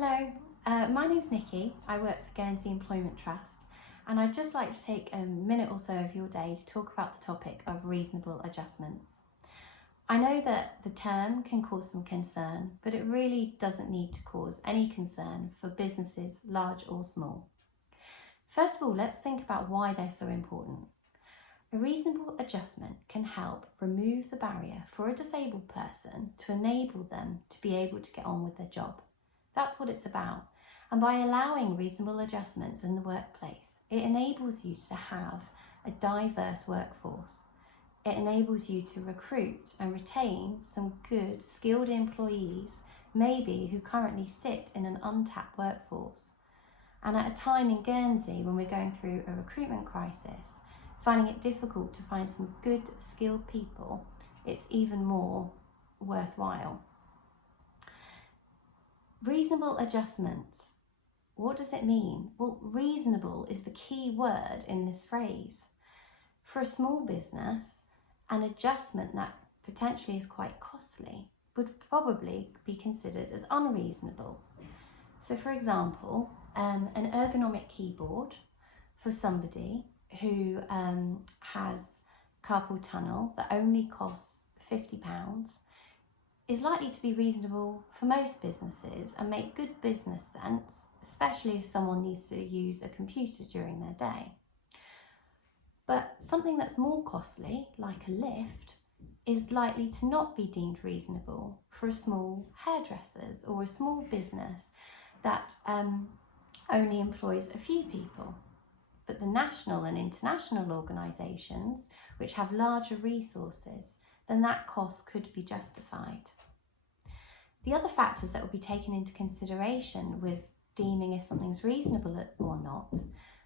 Hello, my name's Nikki. I work for Guernsey Employment Trust, and I'd just like to take a minute or so of your day to talk about the topic of reasonable adjustments. I know that the term can cause some concern, but it really doesn't need to cause any concern for businesses large or small. First of all, let's think about why they're so important. A reasonable adjustment can help remove the barrier for a disabled person to enable them to be able to get on with their job. That's what it's about. And by allowing reasonable adjustments in the workplace, it enables you to have a diverse workforce. It enables you to recruit and retain some good, skilled employees, maybe who currently sit in an untapped workforce. And at a time in Guernsey when we're going through a recruitment crisis, finding it difficult to find some good, skilled people, it's even more worthwhile. Reasonable adjustments. What does it mean? Well, reasonable is the key word in this phrase. For a small business, an adjustment that potentially is quite costly would probably be considered as unreasonable. So for example, an ergonomic keyboard for somebody who has carpal tunnel that only costs £50 is likely to be reasonable for most businesses and make good business sense, especially if someone needs to use a computer during their day. But something that's more costly, like a lift, is likely to not be deemed reasonable for a small hairdressers or a small business that only employs a few people. But the national and international organisations, which have larger resources, then that cost could be justified. The other factors that will be taken into consideration with deeming if something's reasonable or not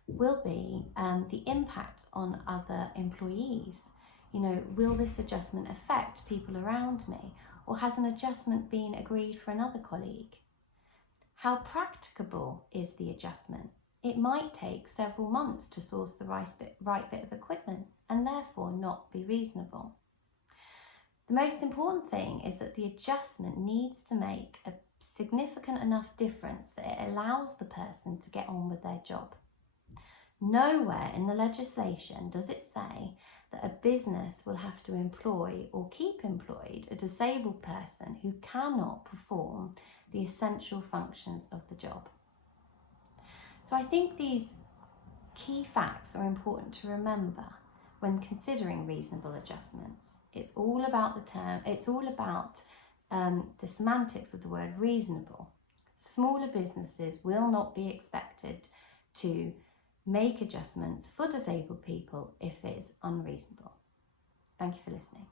will be the impact on other employees. Will this adjustment affect people around me, or has an adjustment been agreed for another colleague? How practicable is the adjustment? It might take several months to source the right bit of equipment and therefore not be reasonable. The most important thing is that the adjustment needs to make a significant enough difference that it allows the person to get on with their job. Nowhere in the legislation does it say that a business will have to employ or keep employed a disabled person who cannot perform the essential functions of the job. So I think these key facts are important to remember when considering reasonable adjustments. It's all about the term, it's all about the semantics of the word reasonable. Smaller businesses will not be expected to make adjustments for disabled people if it is unreasonable. Thank you for listening.